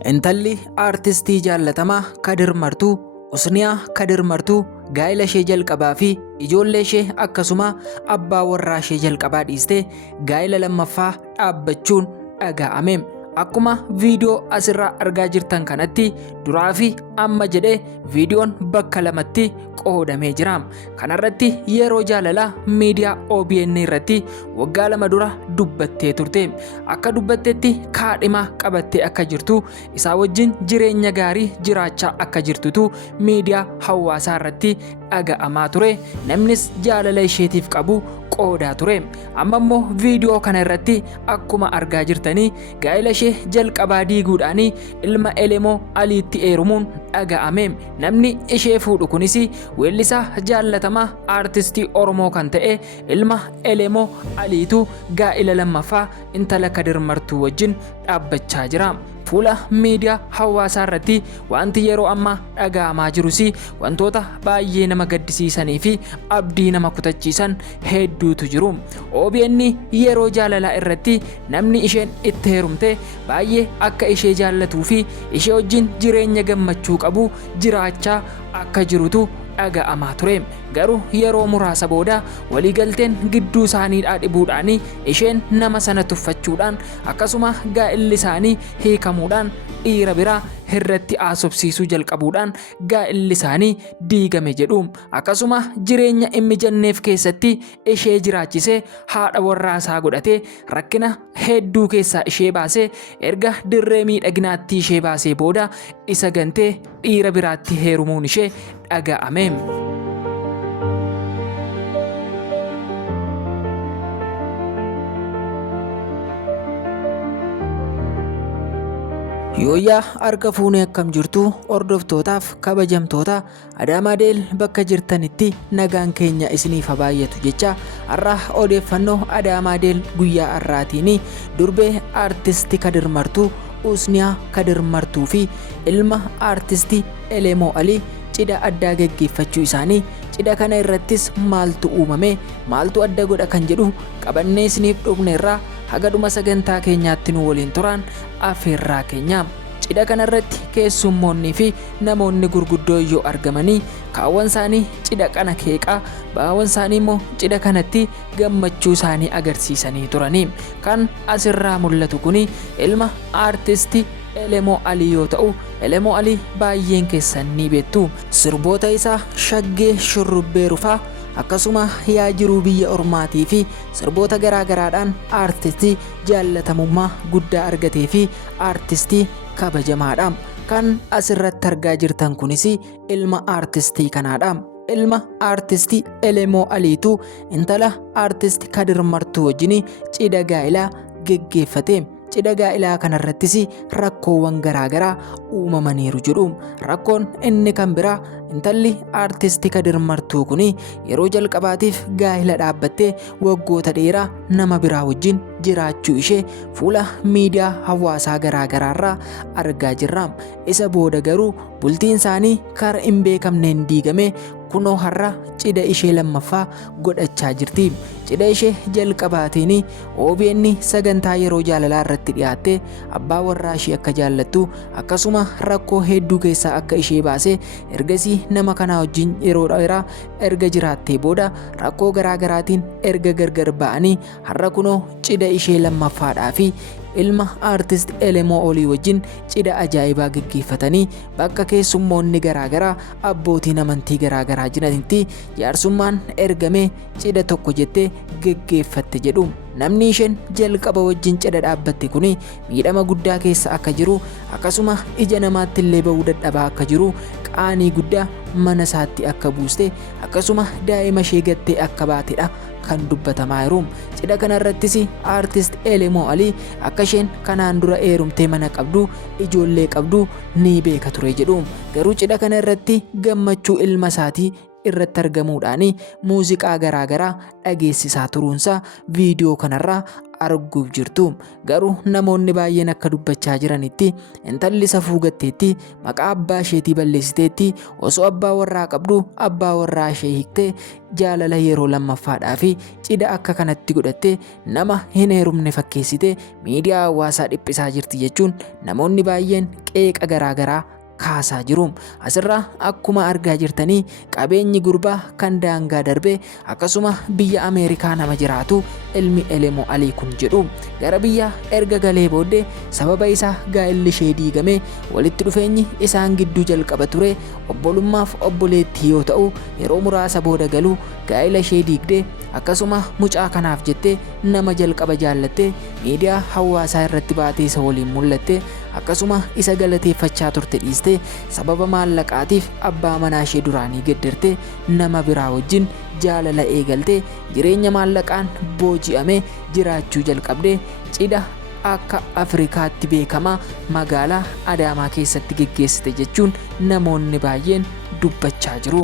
Intalli aartistii jaallatamaa Kadir Martuu, Usniyaa Kadir Martuu gaa'ela ishee jalqabaa fi ijoollee ishee akkasuma abbaa warraa ishee jalqabaa dhiistee gaa'ela lammaffaa dhaabbachuun dhaga'ame. Akkuma viidiyoo asirraa argaa jirtan kanatti duraa fi amma jedhee viidiyoon bakka lamatti qoodamee jira. Kanarratti yeroo jaalalaa miidiyaa OBN irratti waggaa 2 dura dubbattee turte. Akka dubbattetti kaadhima qabattee akka jirtu, isaa wajjin jireenya gaarii jiraachaa akka jirtutu miidiyaa hawaasaa irratti dhaga'amaa ture. Namnis jaalala isheetiif qabu qoodaa ture. Amma immoo viidiyoo kana irratti akkuma argaa jirtanii gaa'ela ishee jalqabaa diiguudhaan ilma Elemoo Aliitti heerumuun dhaga'ame. Namni ishee fuudhu kunis weellisaa jaallatamaa aartistii Oromoo kan ta'e ilma Elemoo Aliitu gaa'ela lammaffaa intala Kadir Martuu wajjin dhaabbachaa jira. Fuula miidiyaa hawaasaa irratti wanti yeroo ammaa dhaga'amaa jirus wantoota baay'ee nama gaddisiisanii fi abdii nama kutachiisan hedduutu jiru. OBN yeroo jaalalaa irratti namni isheen itti heerumte baay'ee akka ishee jaallatuu fi ishee wajjin jireenya gammachuu qabu jiraachaa akka jirutu dhaga'amaa ture. Garuu yeroo muraasa booda waliigalteen gidduu isaanii dhibuudhaan isheen nama sana tuffachuudhaan akkasuma gaa'elli isaanii hiikamuudhaan dhiira biraa irratti haasofsiisuu jalqabuudhaan gaa'elli isaanii diigame jedhu. Akkasuma jireenya inni janneef keessatti ishee jiraachisee haadha warraasaa godhatee rakkina hedduu keessaa ishee baasee erga dirree miidhaginaatti ishee baasee booda isa gantee dhiira biraatti heerumuun ishee dhaga'ame. Yooyyaa harka fuunee akkam jirtu hordoftootaaf kabajamtoota Adaamaa Deel bakka jirtanitti nagaan keenya isiniif haa baay'atu jecha har'a odeeffannoo Adaamaa Deel guyyaa har'aatiin durbee aartistii Kadir Martuu, Usniyaa Kadir Martuu fi ilma aartistii Elemoo Alii cidha addaa geggeeffachuu isaanii, cidha kana irrattis maaltu uumame, maaltu adda godha kan jedhu qabannee isiniif dhufneerra. Haga dhuma sagantaa keenyaatti nu waliin turan afeerraa keenya. Cidha kanarratti keessummoonnii fi namoonni gurguddoo yoo argamanii kaawwan isaanii cidha kana keeqaa, baawwan isaanii immoo cidha kanatti gammachuu isaanii agarsiisanii turanii. Kan asirraa mul'atu kuni ilma aartistii Elemoo Alii yoo ta'u, Elemoo Alii baay'een keessan ni beektu. Sirboota isaa Shaggee Shurrubbee Rufaa akkasuma yaa jiruu biyya ormaatii fi sirboota garaagaraadhaan aartistii jaallatamummaa guddaa argatee fi aartistii kabajamaadha. Kan asirratti argaa jirtan kunis ilma aartistii kanaadha. Ilma aartistii Elemoo Aliitu intala aartistii Kadir Martuu wajjin cidha gaa'elaa geggeeffate. Cidha gaa'elaa kanarrattis rakkoowwan garaagaraa uumamaniiru jedhu. Rakkoon inni kan biraa intalli aartistii Kadir Martuu kun yeroo jalqabaatiif gaa'ela dhaabbattee waggoota dheeraa nama biraa wajjin jiraachuu ishee fuula miidiyaa hawaasaa garaagaraarraa argaa jirra. Isa booda garuu bultiin isaanii karaa hin beekamneen diigame kunoo har'a cidha ishee lammaffaa godhachaa jirti. Cidha ishee jalqabaatiin OBN sagantaa yeroo jaalalaa irratti dhiyaatte abbaa warraa ishee akka jaallattu akkasuma rakkoo hedduu keessaa akka ishee baase ergasii nama kanaa wajjin yeroo dheeraa erga jiraattee booda rakkoo garaagaraatiin erga gargar ba'anii har'a kunoo cidha ishee lammaffaadhaa fi ilma aartist Elemoo Alii wajjin cidha ajaa'ibaa geggeeffatanii bakka keessummoonni garaagaraa abbootiin amantii garaagaraa jiranitti jaarsummaan ergamee cidha tokko jettee geggeeffatte jedhu. Namni isheen jalqaba wajjin cidha dhaabbatte kun miidhama guddaa keessa akka jiru akkasuma ija namaatti illee ba'uu dadhabaa akka jiru, qaanii guddaa mana isaatti akka buuste akkasuma daa'ima ishee gattee akka baatedha kan dubbatamaa jiru. Cidha kanarrattis aartist Elemoo Alii akka isheen kanaan dura heerumtee mana qabdu, ijoollee qabdu ni beeka ture jedhu. Garuu cidha kanarratti gammachuu ilma isaatii irratti argamuudhaan muuziqaa garaagaraa dhageessisaa turuunsaa viidiyoo kanarraa arguuf jirtu. Garuu namoonni baay'een akka dubbachaa jiranitti intalli safuu gatteetti maqaa abbaa isheetii balleessiteetti osoo abbaa warraa qabdu abbaa warraa ishee hiiktee jaalala yeroo lammaffaadhaa fi cidha akka kanatti godhatte nama hin heerumne fakkeessite miidiyaa hawaasaa dhiphisaa jirti jechuun namoonni baay'een qeeqa garaagaraa kaasaa jiru. Asirraa akkuma argaa jirtanii qabeenyi gurbaa kan daangaa darbee akkasuma biyya Ameerikaa nama jiraatu ilmi Elemoo Alii kun jedhu gara biyya erga galee booddee sababa isaa gaa'elli ishee diigame walitti dhufeenyi isaan gidduu jalqaba ture obbolummaaf obboleettii yoo ta'u yeroo muraasa booda galuu gaa'ela ishee diigdee akkasuma mucaa kanaaf jettee nama jalqaba jaallatte miidiyaa hawaasaa irratti baatee isa waliin mul'atte akkasuma isa galateeffachaa turte dhiiste sababa maallaqaatiif abbaa manaa ishee duraanii gaddarte nama biraa wajjin jaalala eegalte jireenya maallaqaan booji'ame jiraachuu jalqabde cidha akka Afrikaatti beekamaa magaalaa Adaamaa keessatti geggeessite jechuun namoonni baay'een dubbachaa jiru.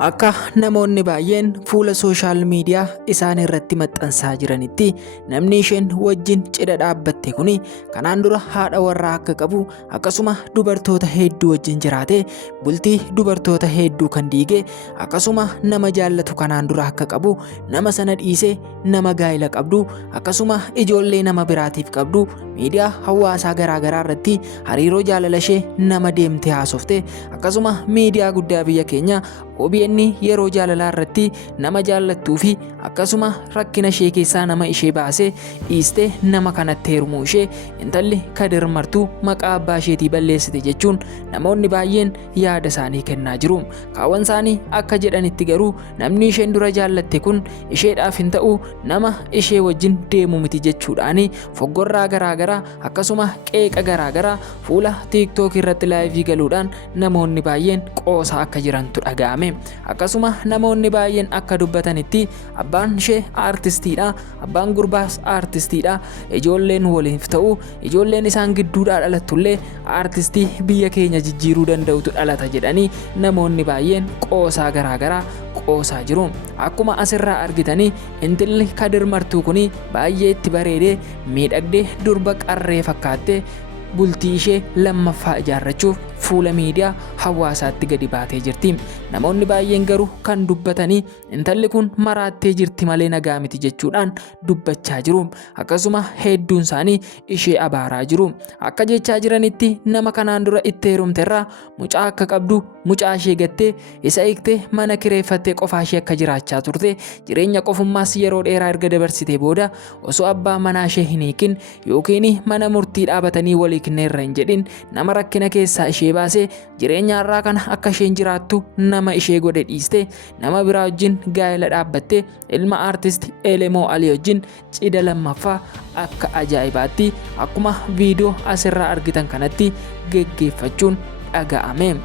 Akka namoonni baay'een fuula sooshaal miidiyaa isaan irratti maxxansaa jiranitti namni isheen wajjin cidha dhaabbatte kuni kanaan dura haadha warraa akka qabu akkasuma dubartoota hedduu wajjin jiraate bultii dubartoota hedduu kan diige akkasuma nama jaallatu kanaan dura akka qabu nama sana dhiisee nama gaa'ela qabdu akkasuma ijoollee nama biraatiif qabdu miidiyaa hawaasaa garaagaraa irratti hariiroo jaalala ishee nama deemte haasofte akkasuma miidiyaa guddaa biyya keenya OBN yeroo jaalalaa irratti nama jaallattuu fi akkasuma rakkina ishee keessaa nama ishee baasee dhiiste nama kanatti heerumuu ishee intalli Kadir Martuu maqaa abbaa isheetii balleessite jechuun namoonni baay'een yaada isaanii kennaa jiru. Kaawwan isaanii akka jedhanitti garuu namni isheen dura jaallatte kun isheedhaaf hin ta'u nama ishee wajjin deemu miti jechuudhaan foggorraa garaagaraa akkasuma qeeqa garaagaraa fuula TikTok irratti laayivii galuudhaan namoonni baay'een qoosaa akka jirantu dhaga'ame. Akkasuma namoonni baay'een akka dubbatanitti abbaan ishee aartistiidha, abbaan gurbaas aartistiidha, ijoolleen waliif ta'u ijoolleen isaan gidduudhaa dhalattullee aartistii biyya keenya jijjiiruu danda'utu dhalata jedhanii namoonni baay'een qoosaa garaagaraa qoosaa jiru. Akkuma asirraa argitanii intalli Kadir Martuu kuni baay'ee itti bareedee miidhagdee durba qarree fakkaattee bultii ishee lammaffaa ijaarrachuuf fuula miidiyaa hawaasaatti gadi baatee jirti. Namoonni baay'een garuu kan dubbatanii intalli kun maraattee jirti malee nagaa miti jechuudhaan dubbachaa jiru. Akkasuma hedduun isaanii ishee abaaraa jiru. Akka jechaa jiranitti nama kanaan dura itti heerumterraa mucaa akka qabdu mucaa ishee gattee isa hiiktee mana kireeffattee qofaa ishee akka jiraachaa turte jireenya qofummaas yeroo dheeraa erga dabarsitee booda osoo abbaa manaa ishee hin hiikin yookiin mana murtii dhaabatanii walii kenneerra hin jedhin nama rakkina keessaa ishee baasee jireenya har'aa kana akka isheen jiraattu nama ishee godhe dhiiste nama biraa wajjin gaa'ela dhaabbatte ilma aartist Elemoo Alii wajjin cidha lammaffaa akka ajaa'ibaatti akkuma viidiyoo asirraa argitan kanatti geggeeffachuun dhaga'ame.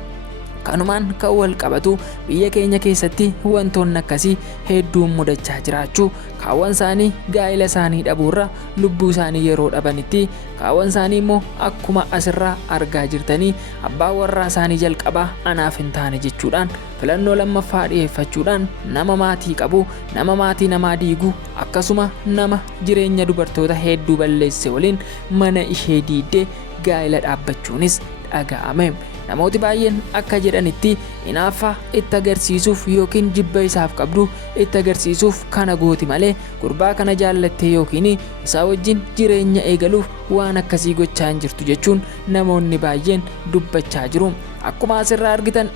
Kanumaan kan wal qabatu biyya keenya keessatti wantoonni akkasii hedduun mudachaa jiraachuu kaawwan isaanii gaa'ela isaanii dhabuurra lubbuu isaanii yeroo dhabanitti kaawwan isaanii immoo akkuma asirraa argaa jirtanii abbaa warraa isaanii jalqabaa anaaf hin taane jechuudhaan filannoo lammaffaa dhiyeeffachuudhaan nama maatii qabu nama maatii namaa diigu akkasuma nama jireenya dubartoota hedduu balleesse waliin mana ishee diiddee gaa'ela dhaabbachuunis dhaga'ame. Namooti baay'een akka jedhanitti hinaaffaa itti agarsiisuuf yookiin jibba isaaf qabdu itti agarsiisuuf kana gooti malee gurbaa kana jaallattee yookiin isaa wajjin jireenya eegaluuf waan akkasii gochaa hin jirtu jechuun namoonni baay'een dubbachaa jiru. Akkuma asirraa argitan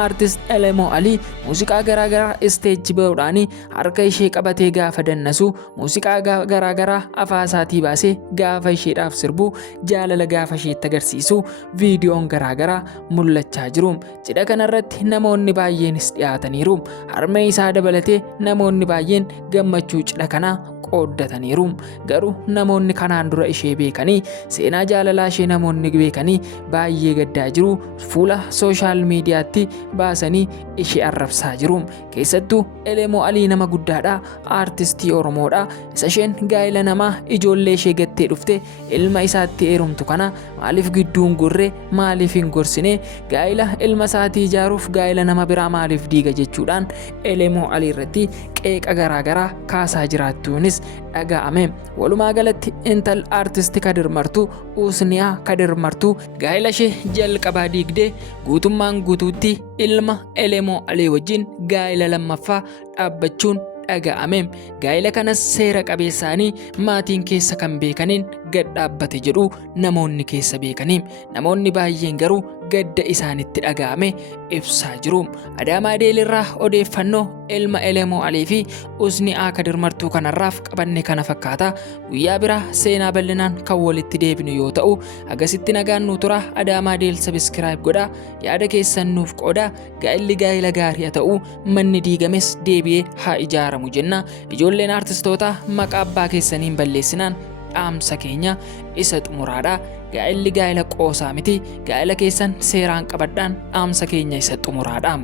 aartist Elemoo Alii muuziqaa garaagaraa isteejii bahuudhaan harka ishee qabatee gaafa dannasu muuziqaa garaagaraa afaan isaatii baasee gaafa isheedhaaf sirbu jaalala gaafa isheetti agarsiisu viidiyoon garaagaraa mul'achaa jiru. Cidha kanarratti namoonni baay'eenis dhiyaataniiru. Harmee isaa dabalatee namoonni baay'een gammachuu cidha kanaa qooddataniiru. Garuu namoonni kanaan dura ishee beekanii seenaa jaalalaa ishee namoonni beekanii baay'ee gaddaa jiru. Fuula fuula sooshaal miidiyaatti baasanii ishee arrabsaa jiru. Keessattuu Elemoo Alii nama guddaadha, aartistii Oromoodha. Isa isheen gaa'ela namaa ijoollee ishee gattee dhufte ilma isaatti heerumtu kana maaliif gidduun gorree, maaliif hin gorsine, gaa'ela ilma isaatii ijaaruuf gaa'ela nama biraa maaliif diiga jechuudhaan Elemoo Alii irratti qeeqa garaagaraa kaasaa jiraattuunis dhaga'ame. Walumaa galatti intal aartistii Kadir Martuu Usniyaa Kadir Martuu gaa'ela ishee jalqabaa diigdee guutummaan guutuutti ilma Elemoo Alii wajjin gaa'ela lammaffaa dhaabbachuun dhaga'ame. Gaa'ela kanas seera qabeessaanii maatiin keessa kan beekaniin gad dhaabbate jedhu namoonni keessa beekanii. Namoonni baay'een garuu gadda isaanitti dhaga'ame ibsaa jiru. Adaamaa Deelirraa odeeffannoo ilma Elemoo Alii fi Usniyaa Kadir Martuu kanarraaf qabanne kana fakkaata. Guyyaa biraa seenaa bal'inaan kan walitti deebinu yoo ta'u, agasitti nagaan nu tura. Adaamaa Deel sabiskiraayib godhaa, yaada keessan nuuf qoodaa. Gaa'elli gaa'ela gaarii ta'uu, manni diigames deebi'ee haa ijaaramu jenna. Ijoolleen aartistootaa maqaa abbaa keessaniin balleessinaan dhaamsa keenya isa xumuraadha. Gaa'elli gaa'ela qoosaa miti. Gaa'ela keessan seeraan qabadhaan dhaamsa keenya isa xumuraadha.